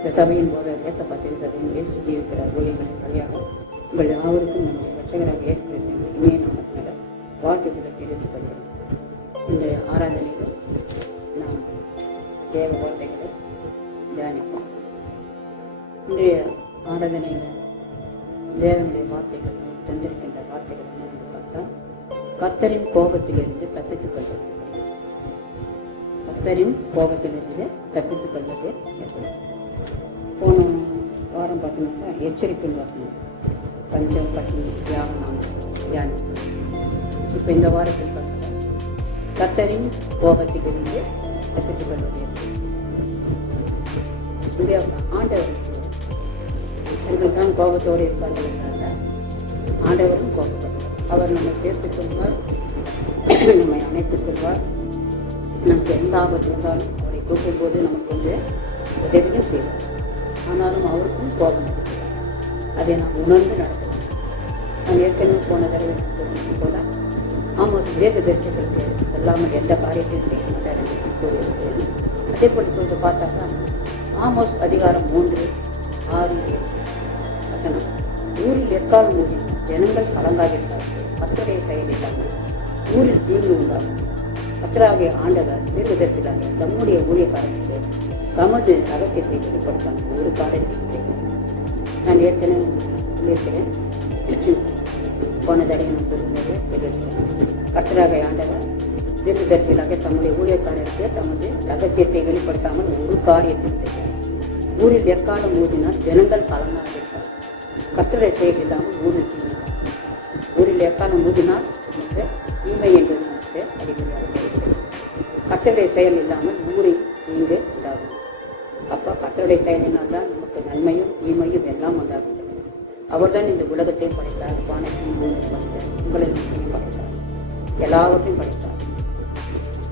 இந்த சபையின் போது தேசப்பத்தின் சபையின் இயேசு இருக்கிற ஊழியர்களின் வழியாக உங்கள் யாவருக்கும் நம்முடைய ரட்சகராக இயேசு கிறிஸ்துவின் இனிய நாமத்தினர் வாழ்த்துக்களை தெரிவித்துக் கொள்கிறோம். இந்த ஆராதனையில் நாம் தேவ வார்த்தைகளை தியானிப்போம். இன்றைய ஆராதனையில் தேவனுடைய வார்த்தைகள் தந்திருக்கின்ற வார்த்தைகள் என்னென்று பார்த்தா, கர்த்தரின் கோபத்திலிருந்து தப்பித்துக் கொள்வது. கர்த்தரின் கோபத்திலிருந்து தப்பித்துக் கொள்வது எப்படி? போன வாரம் பார்த்தீங்கன்னா எச்சரிப்பின் வரணும், பஞ்சம் பட்டினி தியானம் தியானம். இப்போ இந்த வாரத்தில் பார்த்தா கர்த்தரின் கோபத்திலிருந்து தப்பித்துக் கொள்வது எப்படி? இந்த ஆண்டவருக்கு இவர்கள் தான் கோபத்தோடு இருப்பார்கள் என்றால் ஆண்டவரும் கோபப்படுவார். அவர் நம்மை சேர்த்துக் கொள்வார், நம்மை அணைத்துக் கொள்வார். நமக்கு எந்த ஆபத்து இருந்தாலும் அவரை கூப்பிடும்போது நமக்கு உதவியும் செய்வார். ஆனாலும் அவருக்கும் கோபம் இருக்கிறார். அதை நாம் உணர்ந்து நடத்தணும். நான் ஏற்கனவே போன தடவை போல ஆமாம் தீர்க்க தரிசனங்களுக்கு சொல்லாமல் எந்த காரியத்தையும் செய்ய மாட்டார் என்று கூறியிருக்கிறேன். அதே போல் இப்பொழுது பார்த்தாக்கா ஆமோஸ் அதிகாரம் 3:6 வசனம், ஊரில் எக்காலம் ஊதி ஜனங்கள் கலங்காதிருந்தார்கள், கர்த்தருடைய செயல் இல்லாமல் ஊரில் தீங்கு உண்டாகும். கர்த்தராகிய ஆண்டவர் தீர்க்கதரிசிகளாகிய தம்முடைய ஊழியக்காரனுக்கு தமது ரகசியத்தை வெளிப்படுத்தாமல் ஒரு காரியத்தை செய்யும். நான் ஏற்கனவே சொல்லியிருக்கிறேன், போன தடையை நான் சொல்லும்போது சொல்லியிருக்கிறேன். கர்த்தராகிய ஆண்டவர் தீர்க்கதரிசிகளாகிய தம்முடைய ஊழியக்காரருக்கு தமது ரகசியத்தை வெளிப்படுத்தாமல் ஒரு காரியத்தை செய்யும். ஊரில் எக்காலம் ஊதினால் ஜனங்கள் கலங்காதிருப்பார், கர்த்தருடைய செயல் இல்லாமல் ஊரில் தீமை. ஊரில் எக்காலம் ஊதினால் தீமை என்பது நமக்கு அறிகுறியாக தெரிகிறது. கர்த்தருடைய செயல் இல்லாமல் ஊரில் தீங்கு உண்டாகும். அப்போ கர்த்தருடைய செயலினால் தான் நமக்கு நன்மையும் தீமையும் எல்லாம் உண்டாகின்றன. அவர் தான் இந்த உலகத்தையும் படைத்தார், வானத்தையும் பூமியையும் படைத்தார், உங்களையும் படைத்தார், எல்லாவற்றையும் படைத்தார்.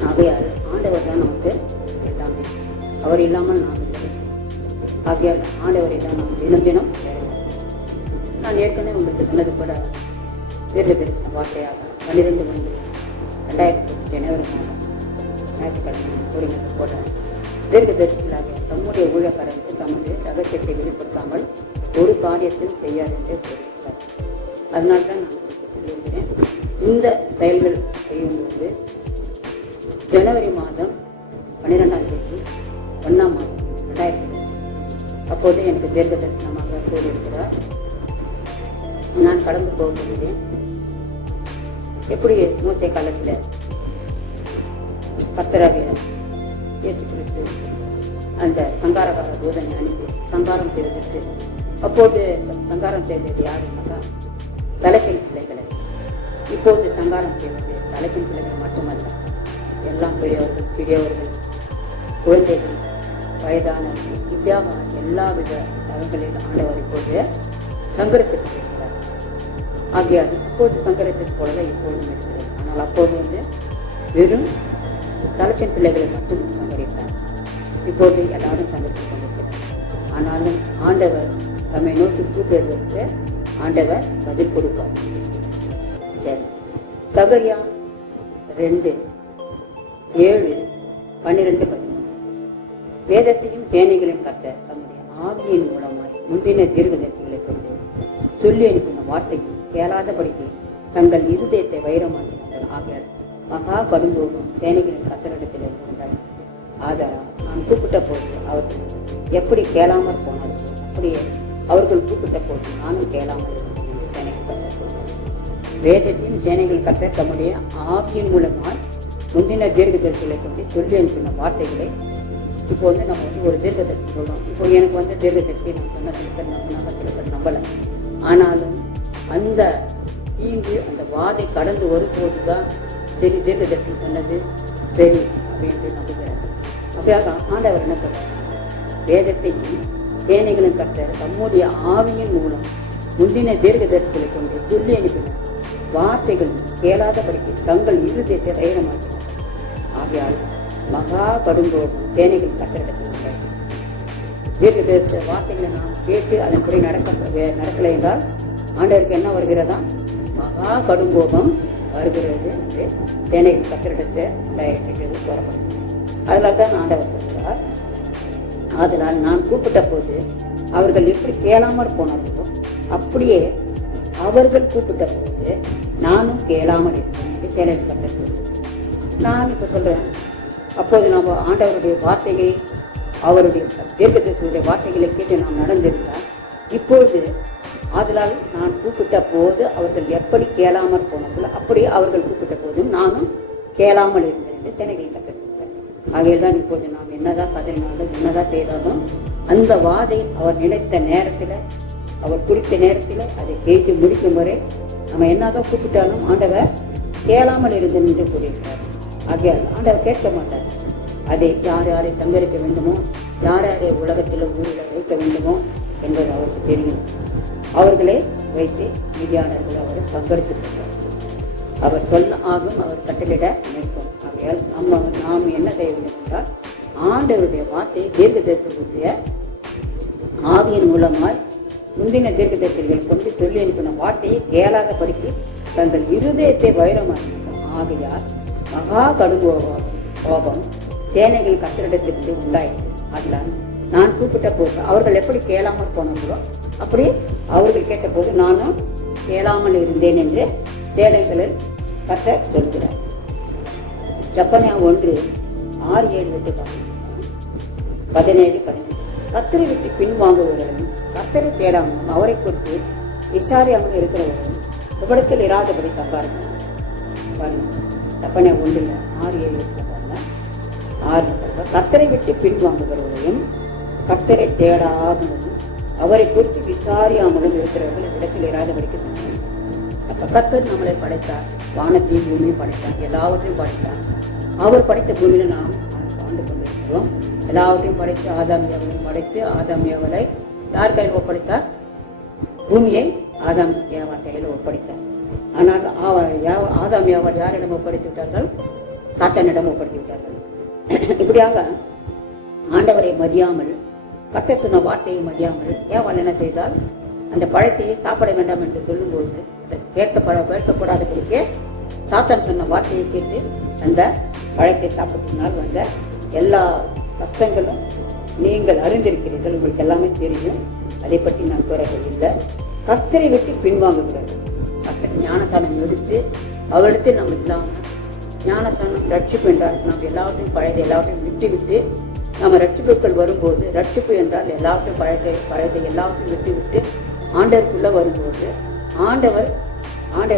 ஆகையால் ஆண்டவர் தான் நமக்கு எல்லாமே. அவர் இல்லாமல் நாம் இல்லை. ஆகையால் ஆண்டவரை தான் நாம் தினம் தினம் நான் ஏற்கனவே உங்களுக்கு சொன்னது கூட தீர்க்க தரிசன வார்த்தையாக 12/2/2020 ஜனவரி ஞாயிற்றுக்கிழமை கூறினது போல தீர்க்க தரிசனங்களாக தம்முடைய ஊழியக்காரருக்கு தமது ரகசியத்தை வெளிப்படுத்தாமல் ஒரு காரியத்தையும் செய்யார் என்று கூறுகிறார். அதனால தான் நான் உங்களுக்கு சொல்லியிருக்கிறேன். இந்த செயல்கள் செய்யும்போது ஜனவரி மாதம் 12ஆம் தேதி 1ஆம் மாதம் 2020 அப்போது எனக்கு தீர்க்க தரிசனமாக கூறியிருக்கிறார். நான் கடந்து போகிறேன். எப்படி மோசே காலத்தில் கர்த்தராகிய இயேசு கிறிஸ்து அந்த சங்காரக்கார தூதனை அனுப்பி சங்காரம் செய்ததற்கு, அப்போது சங்காரம் செய்தது யாருன்னாக்கா தலைப்பின் பிள்ளைகளை. இப்போது சங்காரம் செய்வது தலைப்பின் பிள்ளைகள் மட்டுமல்ல, எல்லாம் பெரியவர்கள், சிறியவர்கள், குழந்தைகள், வயதானவர்கள், இப்படியாக எல்லாவித ரகங்களில் ஆண்டவர் இப்போது சங்கரத்துக்கு இருக்கிறார். ஆகியாது அப்போது சங்கரத்துக்கு போலவே இப்பொழுதும் இருக்கிறது. ஆனால் அப்போது வெறும் தலைச்சின் பிள்ளைகளை மட்டும் சங்கரித்தார். இப்போது எல்லாரும் சங்கரித்துக் கொண்டிருக்கிறார். ஆனாலும் ஆண்டவர் தம்மை நோக்கி கூப்பிடுவதற்கு ஆண்டவர் பதில் கொடுப்பார். சரி, சகரியா 2:7-12-13 வேதத்தையும் சேனைகளின் கர்த்தர் தம்முடைய ஆவியின் மூலமாய் முந்தின தீர்க்கதரிசிகளை கொண்டு சொல்லி அனுப்பின வார்த்தையும் கேளாதபடிக்கு தங்கள் இருதயத்தை வைரமாக்கினார்கள். ஆகையால் மகா கடுங்கோபம் சேனைகளின் கர்த்தரிடத்தில் உண்டாய். ஆதாரம் நான் கூப்பிட்ட போது அவர்கள் எப்படி கேளாமல் போனார்கள், அப்படியே அவர்கள் கூப்பிட்ட போது நானும் கேளாமல் இருந்தேன் என்று சேனைகள் கர்த்தர் சொல்றார். வேதத்தையும் சேனைகள் கர்த்தர் தம்முடைய ஆவியின் மூலமாய் முந்தின தீர்க்கதரிசிகளை கொண்டு சொல்லி அனுப்பின வார்த்தைகளை இப்போ நம்ம ஒரு தீர்க்கதரிசி சொல்றோம். இப்போ எனக்கு தீர்க்கதரிசி நான் சொன்ன சில பேர் நம்பினாங்க, சில பேர் நம்பலை. ஆனாலும் அந்த தீங்கு அந்த வாதை கடந்து வரும்போது தான் சரி தீர்க்கதரிசி சொன்னது சரி அப்படின்னு நம்புகிறார். அப்படியாக ஆண்டவர் என்ன சொல்றார்? வேதத்தையும் சேனைகளின் கர்த்தர் தம்முடைய ஆவியின் மூலம் முந்தின தீர்க்கதரிசிகளை கொண்டு சொல்லி அனுப்பினார் வார்த்தைகள் கேளாதபடிக்கு தங்கள் இருதயத்தை வைரமாக்கினார். ஆகையால் மகா கடுங்கோபம் சேனைகளின் கர்த்தரிடத்தில் உண்டாய். தீர்க்கதரிசி வார்த்தைகளை நாம் கேட்டு அதன்படி நடக்கலை என்றால் ஆண்டவருக்கு என்ன வருகிறதா? மகா கடுங்கோபம் வருகிறது என்று சேனைகளின் கர்த்தரிடத்தை கூறப்படுகிறது. அதனால தான் ஆண்டவர் சொல்கிறார், அதனால் நான் கூப்பிட்ட போது அவர்கள் எப்படி கேளாமற் போனார்களோ அப்படியே அவர்கள் கூப்பிட்ட போது நானும் கேளாமல் இருந்தேன் என்று சேலையில் கட்டது. நான் இப்போ சொல்கிறேன், அப்போது நம்ம ஆண்டவருடைய வார்த்தையை, அவருடைய தீர்க்கதரிசியுடைய வார்த்தைகளை கேட்டு நாம் நடந்திருந்தால் இப்பொழுது அதனால் நான் கூப்பிட்ட போது அவர்கள் எப்படி கேளாமற் போனார்களோ அப்படியே அவர்கள் கூப்பிட்ட போதும் நானும் கேளாமல் இருந்தேன் என்று சேனைகள் கத்திருக்கிறேன். ஆகையில் தான் இப்போது நாம் என்னதான் கதறினாலும் என்னதான் செய்தாலும் அந்த வாதை அவர் நினைத்த நேரத்தில், அவர் குறித்த நேரத்தில் அதை கேட்டு முடிக்கும் வரை நம்ம என்னதான் கூப்பிட்டாலும் ஆண்டவர் கேளாமல் இருந்தேன் என்று கூறியிருக்கிறார். ஆகையால் ஆண்டவர் கேட்க மாட்டார். அதை யார் யாரை சங்கரிக்க வேண்டுமோ, யார் யாரை உலகத்தில் ஊரில் வைக்க வேண்டுமோ என்பது அவருக்கு தெரியும். அவர்களை வைத்து மீதியானவர்களை அவர் சங்கரித்துக் அவர் சொல்ல ஆகும், அவர் கட்டளிட நினைக்கும். ஆகையால் நாம் என்ன செய்ய வேண்டும் என்றால் ஆண்டவருடைய வார்த்தையை தீர்க்கதரிசிகளுடைய ஆவியின் மூலமாய் முந்தின தீர்க்கதரிசிகள் கொண்டு சொல்லி அனுப்பின வார்த்தையை கேளாத படித்து தங்கள் இருதயத்தை வைரமாக்கினார்கள். ஆகையால் மகா கடும் கோபம் சேனைகள் கத்திரிடத்திற்கு உண்டாயிற்று. அதனால் நான் கூப்பிட்ட போது அவர்கள் எப்படி கேளாமல் போனாங்களோ அப்படி அவர்கள் கேட்ட போது நானும் கேளாமல் இருந்தேன் என்று சேனைகளில் கத்த சொல்கிறார். ஜப்பனியா 1:6-7 17 கத்தரை விட்டு பின்வாங்குகிறவரும் கத்தரை தேடாமல் அவரை குறித்து விசாரியாமல் இருக்கிறவரும் விபடத்தில் இராதபடி சங்காரம் பாருங்க. ஜப்பனியா 1:6-7 கத்தரை விட்டு பின்வாங்குகிறவரையும் கத்தரை தேடாமலும் அவரை குறித்து விசாரியாமலும் இருக்கிறவர்கள் இடத்தில் இராதபடிக்கு சொன்னார். அப்ப கத்தர் நம்மளை படைத்தார், வானத்தையும் பூமியும் படைத்தார், எல்லாவற்றையும் படைத்தார். அவர் படைத்த பூமியில நாம் ஆண்டு கொண்டிருக்கிறோம். எல்லாவற்றையும் படைத்து ஆதாமியாவளையும் படைத்து ஆதாமியாவலை யார் கையில் ஒப்படைத்தார்? பூமியை ஆதாம் ஏவாள் கையில் ஒப்படைத்தார். ஆனால் ஆதாமியாவல் யாரிடம் ஒப்படைத்து விட்டார்கள்? சாத்தானிடம் ஒப்படைத்து விட்டார்கள். இப்படியாக ஆண்டவரை மதியாமல், கர்த்தர் சொன்ன வார்த்தையை மதியாமல் ஏவாள் என்ன செய்தால், அந்த பழத்தையை சாப்பிட வேண்டாம் என்று சொல்லும்போது அதை கேட்கப்படாதபடிக்கு சாத்தான் சொன்ன வார்த்தையை கேட்டு அந்த பழத்தை சாப்பிட்டனால் வந்த எல்லா கஷ்டங்களும் நீங்கள் அறிந்திருக்கிறீர்கள். உங்களுக்கு எல்லாமே தெரியும். அதை பற்றி நான் கூறவில்லை. கர்த்தரை விட்டு பின்வாங்குகிறார்கள். கர்த்தர் ஞானஸ்தானம் எடுத்து அவரிடத்தில் நம்ம இல்லாமல் ஞானஸ்தானம் ரட்சிப்பு என்றால் நாம் எல்லாவற்றையும் பழையதை எல்லாவற்றையும் விட்டு நம்ம ரட்சிப்புகள் வரும்போது, ரட்சிப்பு என்றால் எல்லாவற்றையும் பழையதை எல்லாவற்றையும் விட்டு ஆண்டவருக்குள்ள வரும்போது ஆண்டவரை நம்ம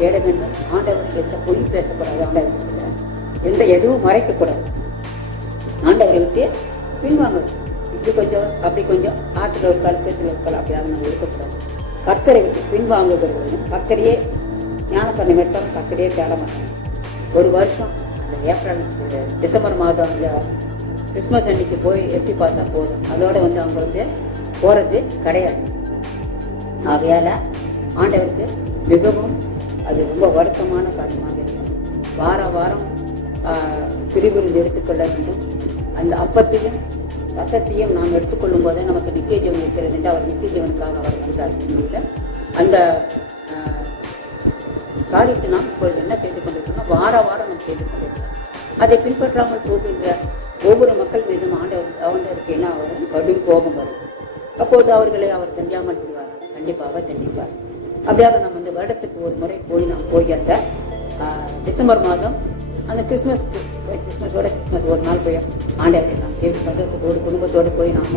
தேட வேண்டும். ஆண்டவரை எந்த பொய் பேசக்கூடாது, ஆண்டவர் எதுவும் மறைக்கக்கூடாது. ஆண்டவரை விட்டு பின்வாங்க. இப்படி கொஞ்சம் அப்படி கொஞ்சம் ஆற்றுல ஒரு கால் சேத்துல ஒரு கால் அப்படியாவது நம்ம இருக்கக்கூடாது. கர்த்தரை விட்டு பின்வாங்குகிறவர்களும் கர்த்தரையே ஞானஸ்தானம் எடுத்தாலும் கர்த்தரையே தேட மாட்டாங்க. ஒரு வருஷம் அந்த ஏப்ரல் டிசம்பர் மாதம் அந்த கிறிஸ்மஸ் அன்னைக்கு போய் எப்படி பார்த்தா போதும், அதோட அவங்க போறது கிடையாது. ஆகையால ஆண்டவருக்கு மிகவும் அது ரொம்ப வருத்தமான காரியமாக இருக்கும். வாரம் பிரிவிருந்து எடுத்துக்கொள்ள வேண்டும். அந்த அப்பத்தையும் ரசத்தையும் நாம் எடுத்துக்கொள்ளும் போது நமக்கு நித்திய ஜீவன் இருக்கிறது என்று அவர் நித்திய ஜீவனுக்காக அவர் வந்தார். அந்த காரியத்தை நாம் இப்பொழுது என்ன செய்து கொண்டிருக்கிறோம்? வாரம் நாம் செய்து கொண்டிருக்கிறோம். அதை பின்பற்றாமல் போகின்ற ஒவ்வொரு மக்கள் மீதும் ஆண்டவருக்கு என்ன வரும்? கடும் கோபம் வரும். அப்போது அவர்களை அவர் தண்டியாமல் விடுவார், கண்டிப்பாக தண்டிப்பார். அப்படியாக நம்ம இந்த வருடத்துக்கு ஒரு முறை போய் அந்த டிசம்பர் மாதம் அந்த கிறிஸ்மஸோட ஒரு நாள் போய் ஆண்டவரை நாம் கேட்டு சந்தோஷத்தோடு குடும்பத்தோடு போய் நாம்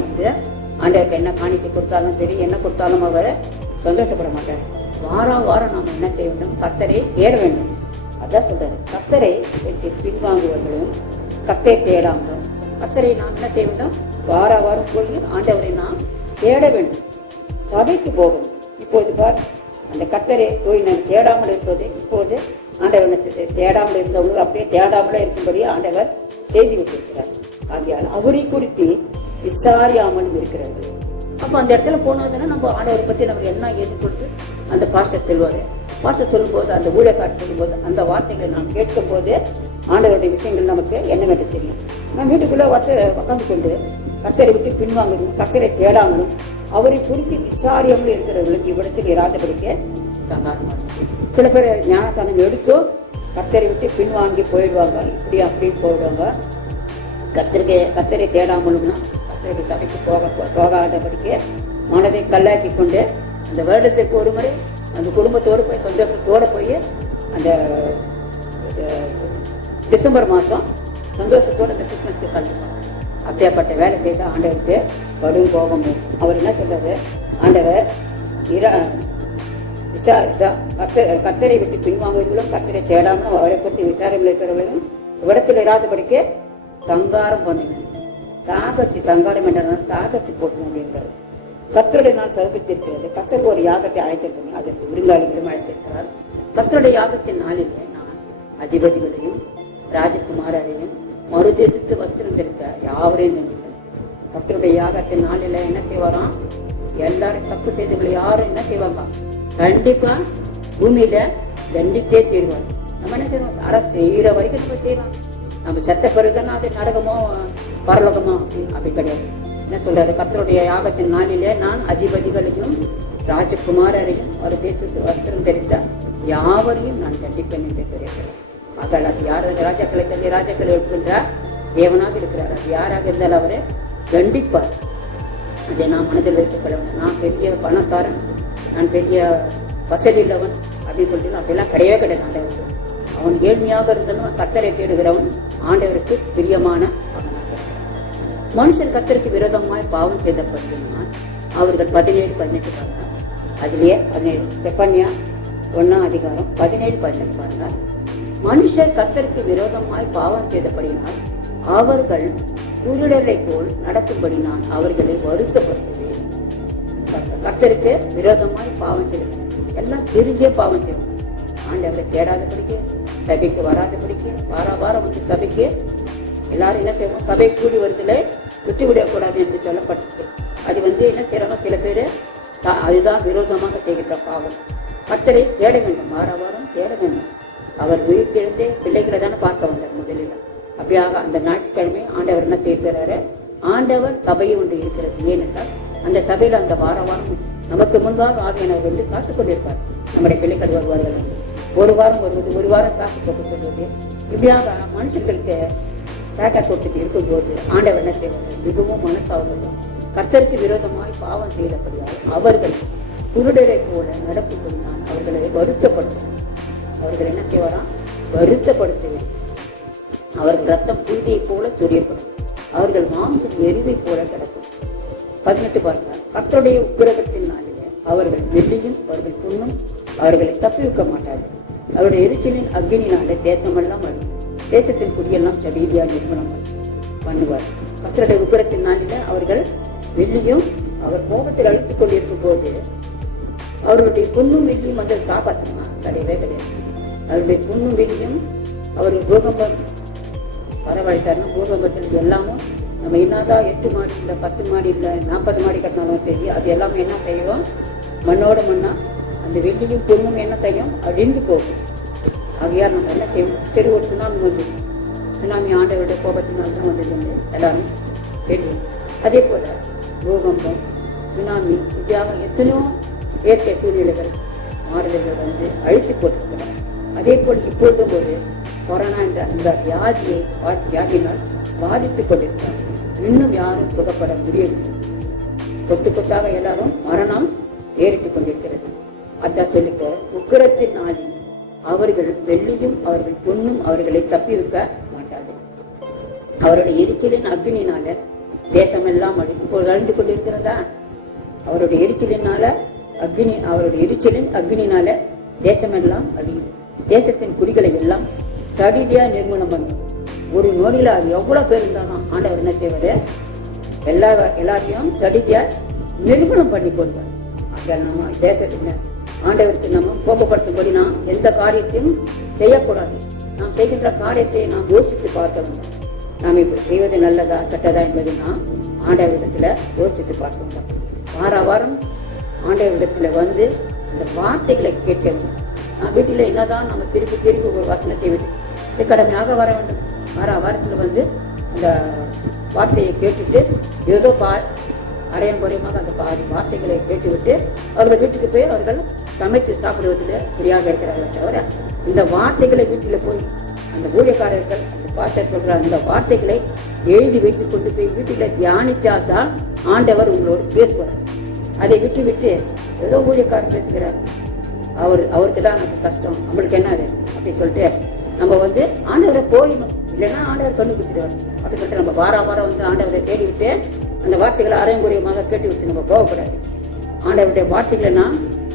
ஆண்டவருக்கு என்ன காணிக்கை கொடுத்தாலும் சரி, என்ன கொடுத்தாலும் அவரை சந்தோஷப்பட மாட்டார். வாரம் நாம் என்ன செய்ய வேண்டும்? கர்த்தரை தேட வேண்டும். அதான் சொல்றாரு, கர்த்தரை பின்வாங்குவர்களும் கர்த்தரை தேடாமலும். கர்த்தரை நாம் என்ன செய்ய வேண்டும்? வாரம் போய் ஆண்டவரை நாம் தேட வேண்டும். சபைக்கு போகணும். இப்போது பார், அந்த கர்த்தரை போய் நான் தேடாமல் இருப்பது இப்போது ஆண்டவர் தேடாமல் இருந்தவர்கள் அப்படியே தேடாமலே இருக்கும்படி ஆண்டவர் செய்தி விட்டிருக்கிறார். ஆகியால் அவரை குறித்து விசாரியாமலும் இருக்கிறது. அப்போ அந்த இடத்துல போனதுன்னா நம்ம ஆண்டவரை பற்றி நம்ம என்ன எதிர்கொண்டு அந்த பாஸ்டர் சொல்லும்போது, அந்த ஊழியக்காரர் சொல்லும்போது, அந்த வார்த்தைகளை நாம் கேட்கும் போது ஆண்டவருடைய விஷயங்கள் நமக்கு என்னவென்று தெரியும். நம்ம வீட்டுக்குள்ளே உட்காந்து கொண்டு கர்த்தரை விட்டு பின்வாங்கணும், கர்த்தரை தேடாமலும் அவரை குறித்து விசாரியாமல் இருக்கிறவர்களுக்கு இவ்விடத்தில் இராதபடிக்க சங்காரமாக. சில பேர் ஞானஸ்தானம் எடுத்தோ கர்த்தரை விட்டு பின்வாங்கி போயிடுவாங்க, இப்படி அப்படின்னு போயிடுவாங்க. கர்த்தரை தேடாமலும்னா கர்த்தருடைய சபைக்கு போகாதபடிக்கு மனதை கல்லாக்கி கொண்டு அந்த வருடத்திற்கு ஒரு முறை அந்த குடும்பத்தோடு போய் சந்தோஷத்தோடு போய் அந்த டிசம்பர் மாதம் சந்தோஷத்தோடு அந்த கிறிஸ்மஸ்க்கு கலந்துப்பாங்க. அப்படியாப்பட்ட வேலை செய்த ஆண்டவருக்கு கடும் கோபம். அவர் என்ன சொல்றாரு, ஆண்டவர் கர்த்தரை விட்டு பின்வாங்குவர்களும் கர்த்தரை தேடாமலும் அவரை குறித்து விசாரம் இருக்கிறவர்களும் இவ்விடத்தில் இராதபடிக்கு சங்காரம் பண்ணுங்க. சங்காரம் என்ற சாகரிச்சு போட்டணும் அப்படின்றாரு. கர்த்தருடைய நாள் சமீபித்திருக்கிறது. கர்த்தருக்கு ஒரு யாகத்தை அழைத்திருக்கணும். அதற்கு விருந்தாளிகளும் அழைத்திருக்கிறார். கர்த்தருடைய யாகத்தின் நாளிலே நான் அதிபதிகளையும் ராஜகுமாரையும் மறுதேசத்து வஸ்திரம் தெரிவித்த யாவரையும் தண்டிப்பேன். கர்த்தருடைய யாகத்தின் நாளில என்ன செய்வாராம், எல்லாரும் தப்பு செய்தவர்கள் யாரும் என்ன செய்வாங்க, கண்டிப்பா பூமியில தண்டித்தே தீர்வாங்க. நம்ம என்ன செய்வோம், செய்யற வரைக்கும் நம்ம செய்யலாம். நம்ம செத்த பிறகுதான் அது நரகமோ பரலோகமோ அப்படி கிடையாது. என்ன சொல்றாரு, கர்த்தருடைய யாகத்தின் நாளிலே நான் அதிபதிகளையும் ராஜகுமாரையும் ஒரு தேசத்து வஸ்திரம் தெரிவித்த யாவரையும் நான் தண்டிப்பேன் என்று தெரிவிக்கிறேன். அதில் அது யார், ராஜாக்களை தள்ளி ராஜாக்களை எடுக்கின்றார் தேவனாக இருக்கிறார். அது யாராக இருந்தாலும் அவரை தண்டிப்பார். அதை நான் மனதில் வைத்துக் கொள்ள வேண்டும். நான் பெரிய பணக்காரன், நான் பெரிய வசதி உள்ளவன் அப்படின்னு சொல்லிட்டு அப்படிலாம் கிடையவே கிடையாது. ஆண்டவருக்கு அவன் ஏழ்மையாக இருந்தாலும் கர்த்தரை தேடுகிறவன் ஆண்டவருக்கு பிரியமான அவனாக. மனுஷன் கர்த்தருக்கு விரோதமாய் பாவம் செய்தப்பட்டிருந்தான். அவர்கள் 17-18 பாருங்க. அதுலயே 17 செப்பன்யா 1ஆம் அதிகாரம் 17-18 பாருங்க. மனுஷர் கர்த்தருக்கு விரோதமாய் பாவம் செய்தபடினால் அவர்கள் குருடரை போல் நடக்கும்படி நான் அவர்களை வருத்தப்படுத்துவேன். கர்த்தருக்கு விரோதமாய் பாவம் செய்யணும், எல்லாம் தெரிஞ்சே பாவம் செய்யணும். ஆண்டவரை தேடாதபடிக்கு, சபைக்கு வராதபடிக்கு, வாரம் வந்து சபைக்கு எல்லாரும் என்ன செய்வோம், சபை கூடி வருதலை விட்டு விடக்கூடாது என்று சொல்லப்பட்டது. அது என்ன செய்யறாங்க, சில பேர் அதுதான் விரோதமாக செய்கின்ற பாவம். கர்த்தரை தேட வேண்டும், வாரம் தேட வேண்டும். அவர் உயிர்த்தெழுந்தே பிள்ளைகளை தானே பார்க்க வந்தார் முதலில். அப்படியாக அந்த ஞாயிற்றுக்கிழமை ஆண்டவர் என்ன செய்கிறாரு, ஆண்டவர் சபையை ஒன்று இருக்கிறது. ஏனென்றால் அந்த சபையில் அந்த வாரம் நமக்கு முன்பாக ஆவியானவர் வந்து காத்துக் கொண்டிருப்பார். நம்முடைய பிள்ளைகள் வருவார்கள். ஒரு வாரம் வருவது, ஒரு வாரம் காத்து போட்டுக் கொள்வது, இப்படியாக மனுஷர்களுக்கு பேக்கா கொடுத்துட்டு இருக்கும்போது ஆண்டவர் என்ன செய்வார், மிகவும் மனசாவதும் கர்த்தருக்கு விரோதமாய் பாவம் செய்தபடியால் அவர்கள் குருடரை போல நடக்கும்போது நான் அவர்களை வருத்தப்படுத்துவேன். அவர்கள் என்ன செய்வாராம், வருத்தப்படுத்துவேன். அவர்கள் ரத்தம் புழுதியை போல சொரியப்படும், அவர்கள் மாம்சம் எரிவை போல கிடக்கும். 18 பாருங்க. கர்த்தருடைய உக்கிரகத்தின் நாளிலே அவர்கள் வெள்ளியும் அவர்கள் புண்ணும் அவர்களை தப்பி வைக்க மாட்டார்கள். அவருடைய எரிச்சலின் அக்னினாலே தேசமெல்லாம் வரும், தேசத்தின் குடியெல்லாம் சபீதியா நிர்மூலம் பண்ணுவார். கர்த்தருடைய உக்கிரத்தின் நாளிலே அவர்கள் வெள்ளியும் அவர் கோபத்தில் அழித்துக் கொண்டிருக்கும் போது அவர்களுடைய பொண்ணும் வெள்ளியும் வந்து காப்பாற்றணுமா, கிடையவே கிடையாது. அவருடைய பொண்ணும் வெள்ளியும் அவர்கள் பூகம்பம் வரவழைத்தாருன்னா பூகம்பத்தில் எல்லாமும் நம்ம என்னதான் 8 மாடி இல்லை 10 மாடி இல்லை 40 மாடி கட்டினாலும் சரி, அது எல்லாமே என்ன செய்யும், மண்ணோட மண்ணா அந்த வெள்ளியும் பொண்ணும் என்ன செய்யும், அழிந்து போகும். ஆகையார் நம்ம என்ன செய்வோம், சரி ஒரு சுனாமி வந்து, சுனாமி ஆண்டவருடைய கோபத்தினால் தான் வந்தது எல்லாரும் தெரியும். அதே போல பூகம்பம், சுனாமி, இப்படியாக எத்தனையோ இயற்கை சூழ்நிலைகள் மாறுதல்கள் வந்து அழித்து போட்டிருக்கிறார். அதே போல் இப்பொழுதும் ஒரு கொரோனா என்ற அந்த வியாதியினால் பாதித்துக் கொண்டிருக்கிறார். இன்னும் யாரும் சுகப்பட முடியவில்லை. கொத்து கொத்தாக எல்லாரும் மரணம் ஏறிட்டுக் கொண்டிருக்கிறது. அதான் சொல்லிக்க, உக்கிரத்தின் நாளில் அவர்கள் வெள்ளியும் அவர்கள் பொண்ணும் அவர்களை தப்பி வைக்க மாட்டார்கள். அவருடைய எரிச்சலின் அக்னினால தேசமெல்லாம் இப்போது அழிந்து கொண்டிருக்கிறதா, அவருடைய எரிச்சலினால அவருடைய எரிச்சலின் அக்னினால தேசமெல்லாம் அழியும். தேசத்தின் குடிகளை எல்லாம் சடிதியா நிர்மூலம் பண்ணும். ஒரு நொடியில அது எவ்வளவு பேர் இருந்தாலும் ஆண்டவர் என்ன செய்வாரு, எல்லாரையும் சடிதியா நிர்மூலம் பண்ணி போடுவார். அங்க நம்ம தேசத்துல ஆண்டவருக்கு நம்ம கோபப்படுத்தும்படி நாம் எந்த காரியத்தையும் செய்யக்கூடாது. நாம் செய்கின்ற காரியத்தை நாம் யோசித்து பார்க்க வேண்டும். நாம் இப்படி செய்வது நல்லதா கெட்டதா என்பதை நாம் ஆண்டவரிடத்துல யோசித்து பார்க்க வேண்டும். வாரம் ஆண்டவரிடத்துல வந்து அந்த வார்த்தைகளை கேட்க வேண்டும். நான் வீட்டில் என்னதான் நம்ம திருப்பி ஒரு வசனத்தை விட்டு கடமையாக வர வேண்டும். வாரத்தில் வந்து அந்த வார்த்தையை கேட்டுட்டு ஏதோ அரையம் குறையமாக அந்த வார்த்தைகளை கேட்டுவிட்டு அவர்கள் வீட்டுக்கு போய் அவர்கள் சமைத்து சாப்பிடுவதில் குறியாக இருக்கிறார்களே தவிர இந்த வார்த்தைகளை வீட்டில் போய் அந்த ஊழியக்காரர்கள் அந்த பாஸ்டர் சொல்கிற அந்த வார்த்தைகளை எழுதி வைத்து கொண்டு போய் வீட்டில் தியானிச்சாதான் ஆண்டவர் உங்களோடு பேசுவார். அதை விட்டு விட்டு ஏதோ ஊழியக்காரர் பேசுகிறார், அவருக்கு தான் நமக்கு கஷ்டம், நம்மளுக்கு என்ன அது அப்படின்னு சொல்லிட்டு நம்ம ஆண்டவரை போயிடணும். இல்லைன்னா ஆண்டவர் கண்ணு கொடுத்துருவார் அப்படின்னு சொல்லிட்டு நம்ம வாரம் ஆண்டவரை தேடி விட்டு அந்த வார்த்தைகளை அரைங்குறையமாக கேட்டு விட்டு நம்ம போகக்கூடாது. ஆண்டவருடைய வார்த்தைகளைனா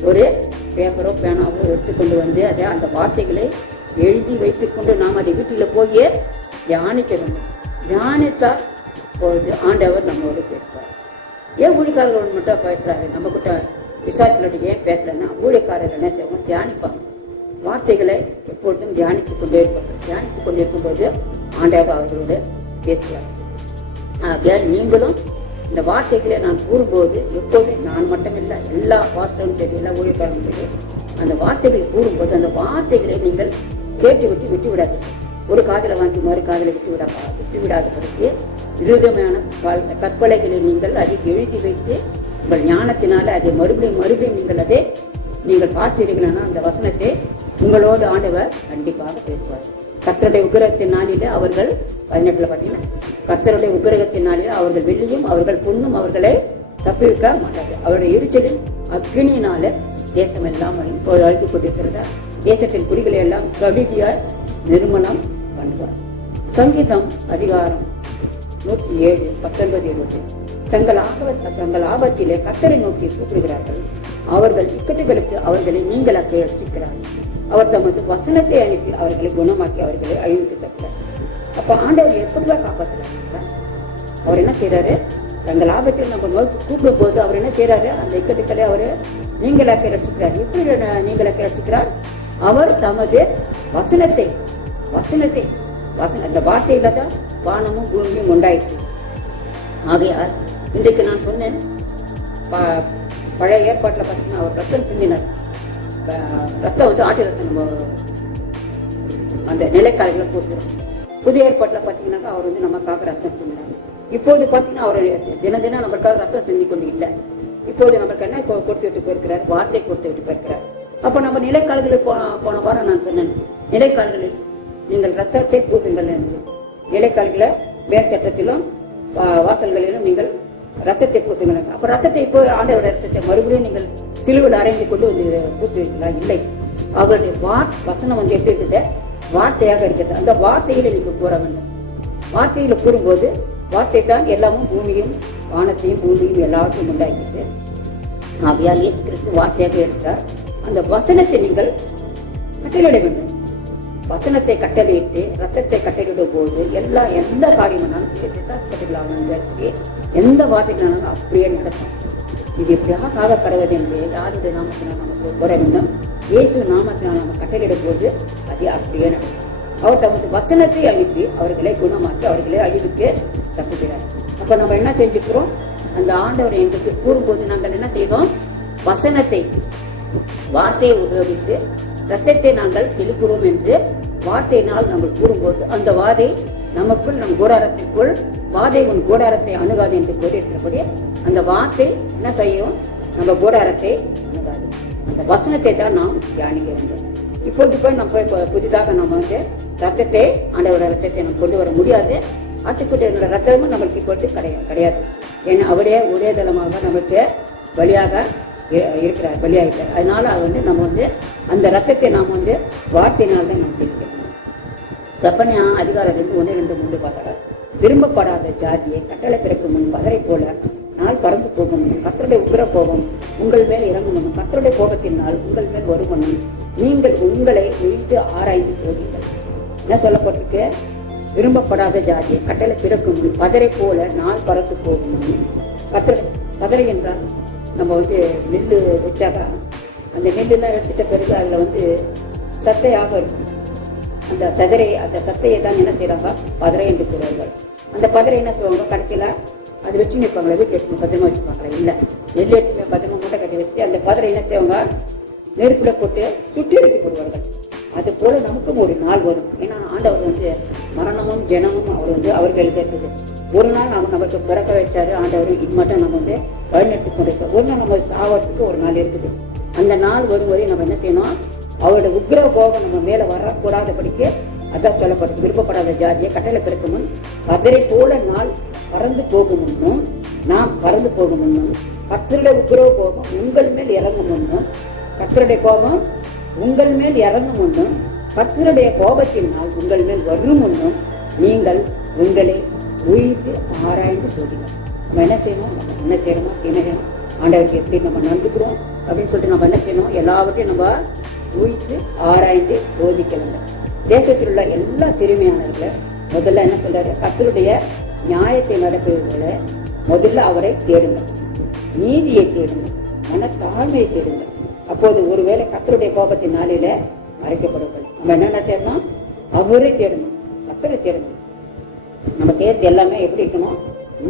ஒரு பேப்பரோ பேனாவோ எடுத்துக்கொண்டு அதை அந்த வார்த்தைகளை எழுதி வைத்துக்கொண்டு நாம் அதை வீட்டில் போய் தியானிக்க வேண்டும். தியானித்தால் பொழுது ஆண்டவர் நம்மளோட பேசுவார். ஏன் ஊழியக்காரர்கள் மட்டும் பேசுறாரு, நம்ம கிட்ட விசுவாசிகளோட ஏன் பேசலன்னா ஊழியக்காரர்கள் என்ன செய்வாங்க, தியானிப்பாங்க. வார்த்தைகளை எப்பொழுதும் தியானித்துக் கொண்டே இருப்பாங்க. தியானித்துக் கொண்டு இருக்கும்போது ஆண்டவர் அவர்களோடு பேசுவார். ஆகையால் நீங்களும் இந்த வார்த்தைகளை நான் கூறும்போது எப்போதும் நான் மட்டுமில்லை, எல்லா பாஸ்டரும் சரி, எல்லா ஊழியக்காரரும் சரி, அந்த வார்த்தைகளை கூறும்போது அந்த வார்த்தைகளை நீங்கள் கேட்டு விட்டு விடாது. ஒரு காதில் வாங்கி மறு காதில் விட்டு விடாதபடிக்கு விரோதமான கற்பனைகளை நீங்கள் அதை எழுதி வைத்து உங்கள் ஞானத்தினால அதை மறுபடியும் நீங்கள் பார்த்தீர்களான அந்த வசனத்தை உங்களோடு ஆண்டவர் கண்டிப்பாக பேசுவார். கர்த்தருடைய உக்கிரகத்தின் நாளில் அவர்கள் 18 பார்த்தீங்கன்னா, கர்த்தருடைய உக்கிரகத்தின் நாளில் அவர்கள் வெள்ளியும் அவர்கள் பொண்ணும் அவர்களை தப்பிவிக்க மாட்டார்கள். அவருடைய எரிச்சலின் அக்னியினால தேசம் எல்லாம் இப்போது அழைத்துக் கொண்டிருக்கிறதா தேசத்தின் குடிகளை எல்லாம் கவிதியாய் நிர்மலம் பண்ணுவார். சங்கீதம் அதிகாரம் 107, 19, 20. தங்கள் ஆபத்திலே கர்த்தரை நோக்கி கூப்பிடுகிறார்கள். அவர்கள் இக்கட்டுகளுக்கு அவர்களை நீங்களாக்கி ரட்சிக்கிறார்கள். அவர் தமது வசனத்தை அனுப்பி அவர்களை குணமாக்கி அவர்களை அழிவுக்கு தப்புறார். அப்ப ஆண்டவர் எப்படிதான் காப்பாற்றுறாங்க? அவர் என்ன செய்யறாரு, தங்கள் ஆபத்தில் நம்ம நோக்கி கூப்பிடும் போது அவர் என்ன செய்யறாரு, அந்த இக்கட்டுக்களை அவரு நீங்களாக்கி ரட்சிக்கிறார். எப்படி நீங்களாக்கி ரட்சிக்கிறார்? அவர் தமது வசனத்தை அந்த வார்த்தையில தான் வானமும் பூமியும் உண்டாயிற்று. ஆகையால் இன்றைக்கு நான் சொன்னேன், பழைய ஏற்பாட்டில் பார்த்தீங்கன்னா அவர் ரத்தம் சிந்தினார். ரத்தம் ஆட்டு ரத்தம் நம்ம அந்த நிலைக்காலைகளை பூசுகிறோம். புதிய ஏற்பாட்டில் பார்த்தீங்கன்னாக்கா அவர் நமக்காக ரத்தம் சிந்தினார். இப்போது பார்த்தீங்கன்னா அவர் தினம் நம்மளுக்காக ரத்தம் சிந்தி கொண்டு இல்லை. இப்போது நம்மளுக்கு என்ன கொடுத்து விட்டு போயிருக்கிறார், வார்த்தை கொடுத்து விட்டு போயிருக்கிறார். அப்போ நம்ம நிலைக்கால்களில் போன வாரம் நான் சொன்னேன், நிலைக்கால்களில் நீங்கள் ரத்தத்தை பூசுங்கள் என்று. நிலைக்கால்களை மேல் சட்டத்திலும் வாசல்களிலும் நீங்கள் ரத்தத்தை பூசுங்கள். அப்ப ரத்தத்தை இப்போ ஆண்டவருடைய ரத்தத்தை மறுபடியும் நீங்கள் சிலுவையில் அரைந்து கொண்டு பூசுவீர்களா? இல்லை. அவருடைய வசனம் எப்படி இருக்குது, வார்த்தையாக இருக்குது. அந்த வார்த்தையில நீங்க கூற வேண்டும். வார்த்தையில கூறும்போது வார்த்தை தான் எல்லாமும் பூமியும் வானத்தையும் பூமியும் எல்லாத்தையும் உண்டாக்கிட்டு. ஆகையால் இயேசு கிறிஸ்து வார்த்தையாக இருக்கிறார். அந்த வசனத்தை நீங்கள் கட்டளையிட வேண்டும். வசனத்தை கட்டளையிட்டு ரத்தத்தை கட்டளையிடும் போது எந்த காரியமானாலும் எந்த வார்த்தைகளானாலும் அப்படியே நடக்கும். இது எப்படியாக ஆக கடவுது என்று யாருடைய நாமத்தினால் நமக்கு கூற வேண்டும். இயேசு நாமத்தினால் நம்ம கட்டளையிடும் போது அது அப்படியே நடக்கும். அவர் தமது வசனத்தை அனுப்பி அவர்களை குணமாக்கி அவர்களை அழிவுக்கு தப்புகிறார். அப்ப நம்ம என்ன செஞ்சுக்கிறோம், அந்த ஆண்டவர் எங்களுக்கு கூறும்போது நாங்கள் என்ன செய்தோம், வசனத்தை வார்த்தையை உபயோகித்து ரத்தத்தை நாங்கள் தெளிக்கிறோம் என்று வார்த்தையினால் நாங்கள் கூறும்போது அந்த வாதை நமக்குள் நம் கூடாரத்திற்குள் வாதை உன் கூடாரத்தை அணுகாது என்று கூறியிருக்கிறபடி அந்த வார்த்தை என்ன செய்யும், நம்ம கூடாரத்தை அணுகாது. அந்த வசனத்தை தான் நாம் தியானிக்க வேண்டும். இப்போது போய் நம்ம புதிதாக நம்ம ரத்தத்தை ஆண்டவரோட ரத்தத்தை நம்ம கொண்டு வர முடியாது. ஆட்டுக்குட்டியோட ரத்தமும் நம்மளுக்கு இப்போது கிடையாது. ஏன்னா அவரே ஒரே தளமாக நமக்கு வழியாக இருக்கிறார், பலியாகிட்டார். அதனால நம்ம அந்த ரத்தத்தை நாம் வார்த்தையினால் தான் நாம் தெரிவிக்கணும். கப்பனியா அதிகாரம் 1, 2, 3 பார்த்தாங்க. விரும்பப்படாத ஜாதியை கட்டளை பிறக்கும் முன் பதரை போல நாள் பறந்து போகும். கர்த்தருடைய உக்கிர கோபம் உங்கள் மேல் இறங்கணும். கர்த்தருடைய கோபத்தினால் உங்கள் மேல் வருமனும். நீங்கள் உங்களை ஒழித்து ஆராய்ந்து போவீர்கள். என்ன சொல்லப்பட்டிருக்கு, விரும்பப்படாத ஜாதியை கட்டளை பிறக்கும் முன் பதரை போல நாள் பறந்து போகும். பதரை என்றால் நம்ம நெல் வச்சாக்கா அந்த நெல்லுலாம் எடுத்துட்ட பிறகு அதில் சத்தையாக இருக்கும். அந்த சத்தையை தான் என்ன செய்யறாங்க, பதரை என்று கூறுவார்கள். அந்த பதரை என்ன செய்வாங்க, கடைசியில் அது வச்சு நிற்பாங்களா, வீட்டில் எடுத்து பத்திரமா வச்சுப்பாங்களா? இல்லை, நெல் எடுத்து பத்திரமா மூட்டை கட்டி வச்சு அந்த பதரை என்ன செய்வாங்க, நெருப்புல போட்டு சுட்டி எடுத்து போடுவார்கள். அது போல நமக்கும் ஒரு நாள் வரும். ஏன்னா ஆண்டவர் மரணமும் ஜனமும் அவர்களுக்கு இருக்குது. ஒரு நாள் நமக்கு பிறக்க வச்சாரு ஆண்டவர். இது மட்டும் நம்ம வழிநடத்தி கொண்டிருக்கோம். ஒரு நாள் நம்ம சாவறதுக்கு ஒரு நாள் இருக்குது. அந்த நாள் வரும் வரை நம்ம என்ன செய்யணும், அவருடைய உக்கிர கோபம் நம்ம மேல வரக்கூடாதபடிக்கு அதான் சொல்லப்படும், விருப்பப்படாத ஜாதியை கட்டளை பிறக்கும் முன் கதிரை போல நாள் பறந்து போகும் முன்னும், நாம் பறந்து போகும் முன்னும், கர்த்தருடைய உக்கிரவ கோபம் உங்கள் மேல் இறங்கும் முன்னும், கர்த்தருடைய கோபம் உங்கள் மேல் இறங்கும் முன்னும், கர்த்தருடைய கோபத்தினால் உங்கள் மேல் வரும் முன்னும் நீங்கள் உங்களை உயிர்த்து ஆராய்ந்து சொல்லுங்கள். நம்ம என்ன செய்யணும், நம்ம என்ன செய்யணுமா என்ன செய்யணும், ஆண்டவருக்கு எப்படி நம்ம நடந்துக்கிறோம் அப்படின்னு சொல்லிட்டு நம்ம என்ன செய்யணும், எல்லாவற்றையும் நம்ம உயிர்த்து ஆராய்ந்து போதிக்க வேண்டும். தேசத்தில் உள்ள எல்லா சிறுமியானவர்களை முதல்ல என்ன சொல்றாரு, கர்த்தருடைய நியாயத்தை நடப்பவர்களை முதல்ல அவரை தேடுங்கள், நீதியை தேடுங்கள், மனத்தாழ்மையை தேடுங்கள். அப்போது ஒருவேளை கர்த்தருடைய கோபத்தின் நாளில மறைக்கப்படுங்கள். நம்ம என்னென்ன தேடணும், அவரை தேடணும், கர்த்தரை தேடணும். நம்ம சேர்த்து எல்லாமே எப்படி இருக்கணும்,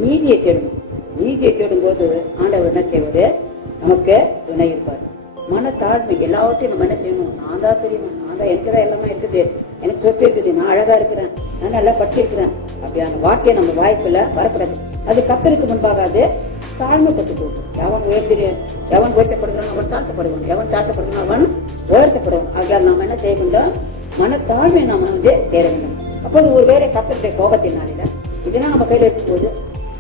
நீதியை தேடணும். நீதியை தேடும்போது ஆண்டவர் என்ன செய்வாரு, நமக்கு துணை இருப்பார். மனத்தாழ்மை, எல்லாவற்றையும் நம்ம என்ன செய்யணும், நான் தான் தெரியுமா, நான் தான் எனக்கு தான் எல்லாமே இருக்குது, எனக்கு சொத்து இருக்குது, நான் அழகா இருக்கிறேன், நான் நல்லா படிச்சிருக்கிறேன் அப்படியான வார்த்தையை நம்ம வாய்ப்புல வரக்கூடாது. அது கர்த்தருக்கு முன்பாக அது தாழ்மைப்பட்டு போகும். எவன் உயர்த்தப்படுகிறான் அவன் தாழ்த்தப்படுவான், எவன் தாழ்த்தப்படுகிறான் அவன் உயர்த்தப்படுவான். ஆகையால் நாம என்ன செய்ய வேண்டும், மனத்தாழ்மை நாம தேட வேண்டும். அப்போது ஒருவேளை கர்த்தருடைய கோபத்தினால இதெல்லாம் நம்ம கையில இருக்கும்போது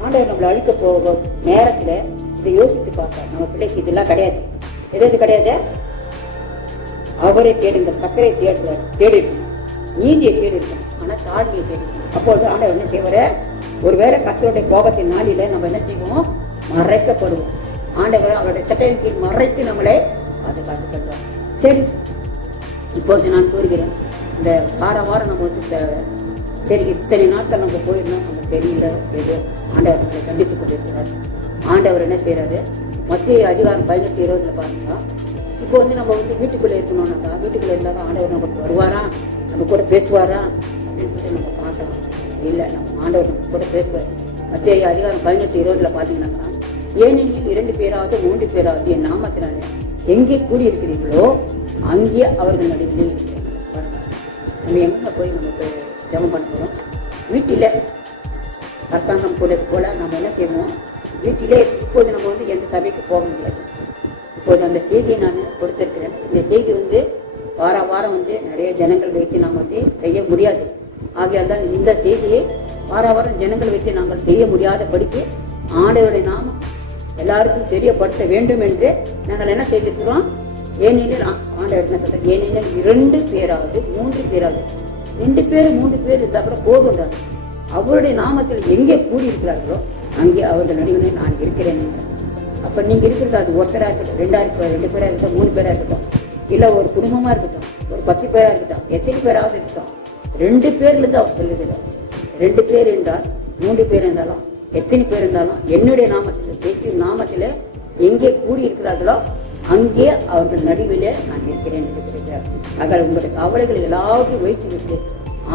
ஆண்டவர் நம்மளை அழிக்க போகும் நேரத்துல இதை யோசித்து பார்க்க, நம்ம பிள்ளைக்கு இதெல்லாம் கிடையாது, எதாவது கிடையாது. அவரை தேடுங்கள், கர்த்தரை தேடிருக்கணும், நீதியை தேடிருக்கணும், ஆனா தாழ்மையை தேடிருக்கணும். அப்போது ஆண்டவர் என்ன செய்வாரு, ஒருவேளை கர்த்தருடைய கோபத்தின் நாளில நம்ம என்ன செய்வோம், மறைக்கப்படுவோம். ஆண்டவர் அவருடைய சட்டையின் கீழ் மறைத்து நம்மளை பாதுகாத்துக் கொள்வார். சரி, இப்போது நான் கூறுகிறேன், இந்த வாரம் நம்ம சரி இத்தனை நாட்கள் நம்ம போயிருந்தோம், நம்ம தெரியல எது ஆண்டவர் நம்மளை கண்டித்துக் கொண்டிருக்கிறார். ஆண்டவர் என்ன செய்யறாரு, மத்திய அதிகாரம் 18:20 பாருங்க. இப்போ நம்ம வீட்டுக்குள்ள இருக்கணும்னாக்கா, வீட்டுக்குள்ள இருந்தாலும் ஆண்டவர் நமக்கு வருவாரா, நம்ம கூட பேசுவாரா அப்படின்னு சொல்லி நம்ம பார்க்கலாம். இல்லை, நம்ம ஆண்டவர் நம்ம கூட பேசுவார். மத்திய அதிகாரம் 18:20 பாத்தீங்கன்னாக்கா, ஏனெனில் 2 பேராவது 3 பேராவது என் நாமத்தினாலே எங்கே கூடியிருக்கிறீர்களோ அங்கே அவர்கள் நடுவிலே இருக்கிறாங்க. நம்ம எங்க போய் நமக்கு ஜெபம் பண்ண போறோம், வீட்டில அரசாங்கம் போல நம்ம என்ன செய்வோம், வீட்டிலே. இப்போது நம்ம எந்த சபைக்கு போக முடியாது. இப்போது அந்த செய்தியை நான் கொடுத்திருக்கிறேன். இந்த செய்தி வாரம் நிறைய ஜனங்கள் வைத்து நாம் செய்ய முடியாது. ஆகையால் தான் இந்த செய்தியை வாரம் ஜனங்கள் வைத்து நாங்கள் செய்ய முடியாதபடிக்கு ஆண்டவருடைய நாமம் எல்லாருக்கும் தெரியப்படுத்த வேண்டும் என்று நாங்கள் என்ன செய்திருக்கிறோம். ஏனெனில் ஆண்டவர் என்ன சொல்றாரு, ஏனெனில் 2 பேராவது 3 பேராவது, 2 பேர் 3 பேர் இருந்தா கூட போதும், அவருடைய நாமத்தில் எங்கே கூடியிருக்கிறார்களோ அங்கே அவர்கள் நடுவிலே நான் இருக்கிறேன். அப்ப நீங்க இருக்கிறது அது ஒருத்தரா இருக்கட்டும், 2 பேரா இருக்கட்டும், 3 பேரா இருக்கட்டும், இல்ல ஒரு குடும்பமா இருக்கட்டும், ஒரு 10 பேரா இருக்கட்டும், எத்தனை பேராவது இருக்கட்டும், 2 பேர்ல இருந்து அவர் சொல்லுகிறார். 2 பேர் என்றால் 3 பேர் இருந்தாலும் எத்தனை பேர் இருந்தாலும் என்னுடைய நாமத்தில் பேசிய நாமத்தில எங்கே கூடியிருக்கிறார்களோ அங்கே அவர்கள் நடுவிலே நான் இருக்கிறேன் என்று சொல்கிறார். ஆக உங்களுடைய கவலைகளை எல்லாவற்றையும் வைத்து விட்டு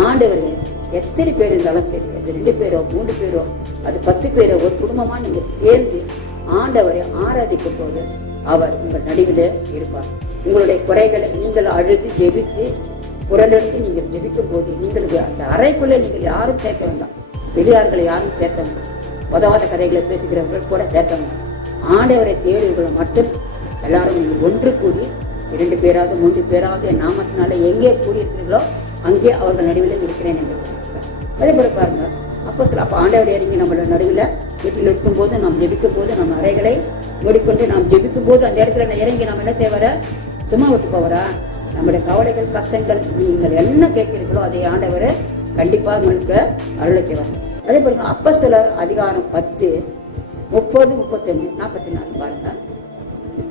ஆண்டவர்கள் எத்தனை பேர் இருந்தாலும் சரி, அது 2 பேரோ 3 பேரோ அது 10 பேரோ ஒரு குடும்பமா நீங்க சேர்ந்து ஆண்டவரை ஆராதிக்கும் போது அவர் உங்கள் நடுவிலே இருப்பார். உங்களுடைய குறைகளை நீங்கள் அழுது ஜெபித்து குரல் எடுத்து நீங்கள் ஜெபிக்கும் போது நீங்கள் அந்த அறைக்குள்ளே நீங்கள் யாரும் சேர்க்க வேண்டாம், வெளியார்களை யாரும் சேர்க்க வேண்டாம், உதவாத கதைகளை பேசுகிறவர்கள் கூட சேர்க்க வேண்டாம். ஆண்டவரை தேடுவர்களை மட்டும் எல்லாரும் நீங்கள் ஒன்று கூடி 2 பேராவது 3 பேராவது என் நாமத்தினால எங்கே கூடியிருக்கிறீர்களோ அங்கே அவர்கள் நடுவில் இருக்கிறேன் என்று சொல்லியிருக்கார். அதே போல பாருங்க, அப்போ ஆண்டவர் இறங்கி நம்மளோட நடுவில் வீட்டில் இருக்கும் போது நாம் ஜெபிக்கும் போது நம்ம அறைகளை மூடிக்கொண்டு நாம் ஜெபிக்கும் போது அந்த இடத்துல இறங்கி நம்ம என்ன செய்வார, சும்மா விட்டு போவரா? நம்முடைய கவலைகள் கஷ்டங்கள் நீங்கள் என்ன கேட்கிறீர்களோ அதை ஆண்டவர் கண்டிப்பாக உங்களுக்கு அருளை செய்வார். அதே போல அப்போஸ்தலர் அதிகாரம் 10 30 31 44 பாருங்க.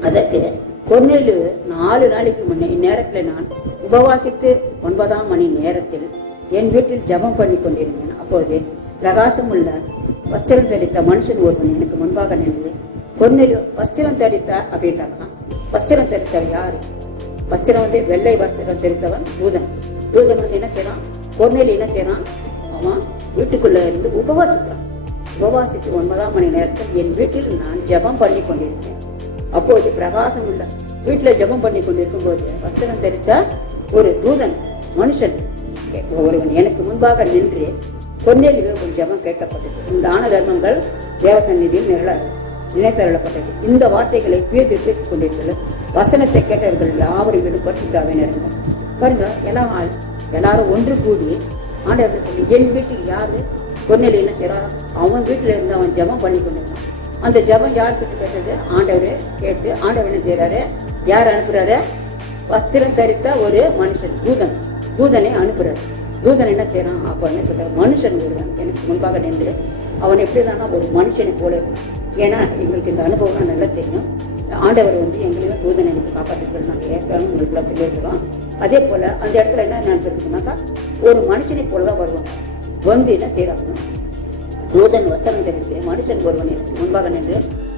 அதற்கு கொர்நேலியு 4 நாளைக்கு முன்னே இந்நேரத்தில் நான் உபவாசித்து 9ஆம் மணி நேரத்தில் என் வீட்டில் ஜெபம் பண்ணி கொண்டிருந்தேன். அப்பொழுது பிரகாசம் உள்ள வஸ்திரம் தரித்த மனுஷன் ஒருவன் எனக்கு முன்பாக நின்று, கொர்நேலியு வஸ்திரம் தரித்த அப்படின்றாங்க. வஸ்திரம் தரித்தவன் யாரு? வஸ்திரம் வெள்ளை வஸ்திரம் தரித்தவன் தூதன். தூதன் என்ன செய்யறான், கொர்நேலியு என்ன செய்யறான், அவன் வீட்டுக்குள்ள இருந்து உபவாசிக்கிறான். உபவாசித்து 9ஆம் மணி நேரத்தில் என் வீட்டில் நான் ஜெபம் பண்ணி கொண்டிருந்தேன். அப்போது பிரகாசம் உள்ள வீட்டுல ஜெபம் பண்ணி கொண்டிருக்கும் போது வஸ்திரம் தரித்த ஒரு தூதன் மனுஷன் ஒருவன் எனக்கு முன்பாக நின்று, கொர்நேலியு உன் ஜெபம் கேட்கப்பட்டது, இந்த தான தர்மங்கள் தேவசந்நிதியில் நினைத்தருளப்பட்டது. இந்த வார்த்தைகளை பேசிக் கொண்டிருக்கிறது. வசனத்தை கேட்டவர்கள் யாவரும் பரிசுத்தாவினர் பாருங்க. எல்லாம் எல்லாரும் ஒன்று கூடி ஆண்டவர் சொல்லி, என் வீட்டுக்கு யாரு கொர்நேலியு என்ன செய்யறான், அவன் வீட்டுல இருந்து அவன் ஜெபம் பண்ணி கொண்டிருந்தான். அந்த ஜெபம் யாருக்கு கேட்டது, ஆண்டவரே கேட்டு ஆண்டவர் என்ன செய்யறாரு, யார் அனுப்புறாரு, வஸ்திரம் தரித்த ஒரு மனுஷன் தூதனை அனுப்புறாரு. தூதன் என்ன செய்யறான், அப்ப என்ன சொல்றாரு, மனுஷன் ஒருவன் எனக்கு முன்பாக நின்று அவன் எப்படிதானா ஒரு மனுஷனை போல. ஏன்னா எங்களுக்கு இந்த அனுபவம் நல்லா தெரியும். ஆண்டவர் எங்களையும் தூதனை எனக்கு காப்பாற்றிட்டு நாங்கள் ஏற்கனவே உங்களுக்குள்ள சொல்லியிருக்கிறோம். அதே போல அந்த இடத்துல என்ன நினைச்சிருக்குனாக்கா, ஒரு மனுஷனை போலதான் வருவாங்க. என்ன செய்யறாங்க, தூதன் வஸ்திரம் தெரிந்து மனுஷன் ஒருவன் எனக்கு முன்பாக நின்று,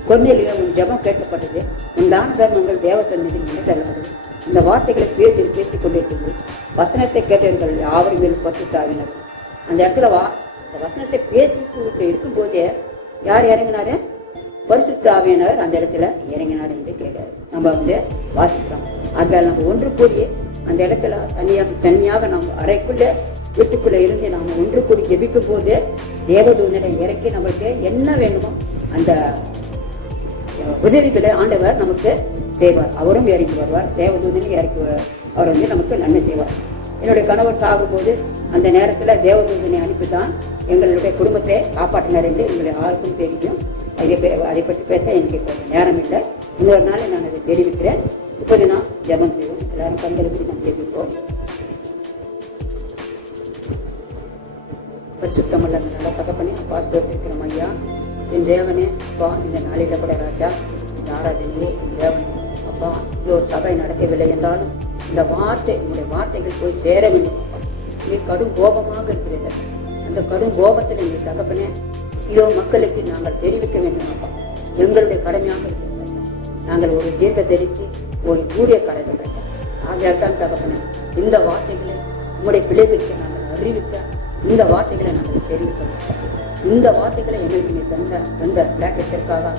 கொர்நேலியு உன் ஜெபம் கேட்கப்பட்டது, உன் தான தர்மங்கள் தேவ சந்நிதியில் நினைத்தள்ளப்பட்டது. இந்த வார்த்தைகளை பேசிக் கொண்டிருக்கிறது. வசனத்தை கேட்டவர்கள் யாவரும் மேலும் பரிசுத்த ஆவியினர். அந்த இடத்துல இந்த வசனத்தை பேசிக்கிட்டு இருக்கும் போதே யார் இறங்கினாரு, பரிசுத்த ஆவியினர் அந்த இடத்துல இறங்கினார் என்று கேட்டார். நம்ம வாசிக்கிறோம். ஆகையால் நம்ம ஒன்று கூடி அந்த இடத்துல தனியாக நம்ம அறைக்குள்ள வீட்டுக்குள்ள இருந்து நாம ஒன்று கூடி ஜெபிக்கும் போது தேவதூதனை இறக்கி நம்மளுக்கு என்ன வேணுமோ அந்த உதவிகளை ஆண்டவர் நமக்கு செய்வார். அவரும் இறங்கி வருவார், தேவதூதனை இறக்கி அவர் நமக்கு நன்மை செய்வார். என்னுடைய கணவர் சாகும்போது அந்த நேரத்துல தேவதூதனை அனுப்பித்தான் எங்களுடைய குடும்பத்தை காப்பாற்றினார் என்று எங்களுடைய யாருக்கும் தெரியும். அதை பற்றி பேச எனக்கு இப்போ நேரம் இல்லை. இன்னொரு நாள் நான் அதை தெரிவிக்கிறேன். இப்போது நான் ஜெபம் செய்வோம். எல்லாரும் கண்களுக்கு நாம் ஜெபிப்போம். பரிசுத்தமல்ல நல்ல தகப்பனே, அப்பா ஸ்தோத்திரிக்கிறோம் ஐயா. என் தேவனே அப்பா, இந்த நாளில கூட ராஜா இந்த ஆராதனையே என் தேவனே அப்பா, இது ஒரு சபை நடக்கவில்லை என்றாலும் இந்த உங்களுடைய வார்த்தைகள் போய் சேர வேண்டும் அப்பா. நீ கடும் கோபமாக இருக்கிறது. அந்த கடும் கோபத்தில் நீ தகப்பனே இதோ மக்களுக்கு நாங்கள் தெரிவிக்க வேண்டும் அப்பா. எங்களுடைய கடமையாக இருக்கிறது. நாங்கள் ஒரு தீர்க்க தெரிவித்து ஒரு ஊழியக்காரர்கள் இருக்கிறோம். ஆகையால் தான் தகப்பனே இந்த வார்த்தைகளை உங்களுடைய பிள்ளைகளுக்கு நாங்கள் அறிவிக்க, இந்த வார்த்தைகளை நாங்கள் தெரிவிக்கணும். இந்த வார்த்தைகளை எங்களுக்கு நீ தந்த விளக்கத்திற்காக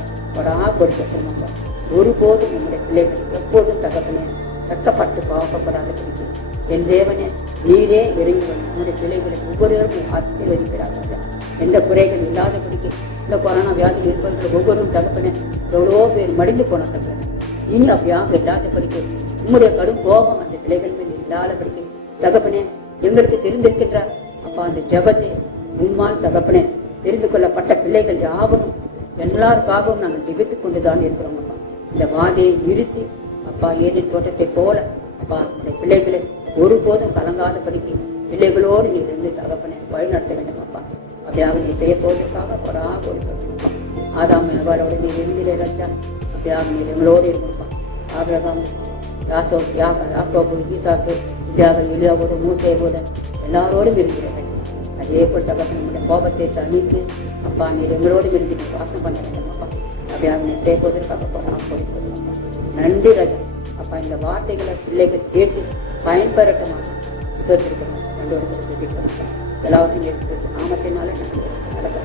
கொடுக்க ஒருபோதும் நம்முடைய பிள்ளைகள் எப்போதும் தகப்பனே கட்டப்பட்டு பாவப்படாத பிடிக்கும். என் தேவனே நீரே இறங்கி வந்து நம்முடைய பிள்ளைகளுக்கு ஒவ்வொருவரும் ஆசீர்வதிக்கிறார்கள். எந்த குறைகள் இல்லாத பிடிக்க இந்த கொரோனா வியாதி இருப்பவர்கள் ஒவ்வொருவரும் தகப்பனே எவ்வளோ பேர் மடிந்து போன தகப்பனே இன்னும் வியாதி இல்லாத படிக்க உங்களுடைய கடும் கோபம் அந்த பிள்ளைகள் மேல் இல்லாத படிக்க தகப்பனே எங்களுக்கு தெரிந்திருக்கின்ற அப்பா அந்த ஜபத்தை உம்மால் தகப்பனே தெரிந்து கொள்ளப்பட்ட பிள்ளைகள் யாவரும் எல்லாருக்காகவும் நாங்கள் ஜெபித்துக் கொண்டுதான் இருக்கிறோம் அப்பா. இந்த வாதையை நிறுத்தி அப்பா ஏதேன் தோட்டத்தை போல அப்பா நம்முடைய பிள்ளைகளை ஒருபோதும் கலங்காத படிக்க பிள்ளைகளோடு நீ இருந்து தகப்பனை வழி நடத்த வேண்டும் அப்பா. அப்படியாக நீ செய்ய போவதற்காக கொடுப்பா. ஆதாம் அவரோடு நீ இருந்திலே ரச்சா. அப்படியாக நீ எங்களோடு இருக்கணும்ப்பா. ஆபிரகாம் யாக்கோபு ஈசாக்கு இப்படியாக எலியாவோடு மூசையோடு எல்லாரோடும் இருக்கிறார்கள். அதே போல் தகப்பன் நம்முடைய கோபத்தை தணித்து அப்பா நீர் எங்களோடு இருந்து நீ வாசம் பண்ண வேண்டும் அப்பா. அப்படியாக நீ செய்ய போவதற்காக கொடுப்பா. நன்றி ராஜா அப்பா. இந்த வார்த்தைகளை பிள்ளைகள் கேட்டு பயன்பெறட்டமாக சுத்திருக்கணும். எல்லாவற்றையும் நாமத்தினாலே நடக்க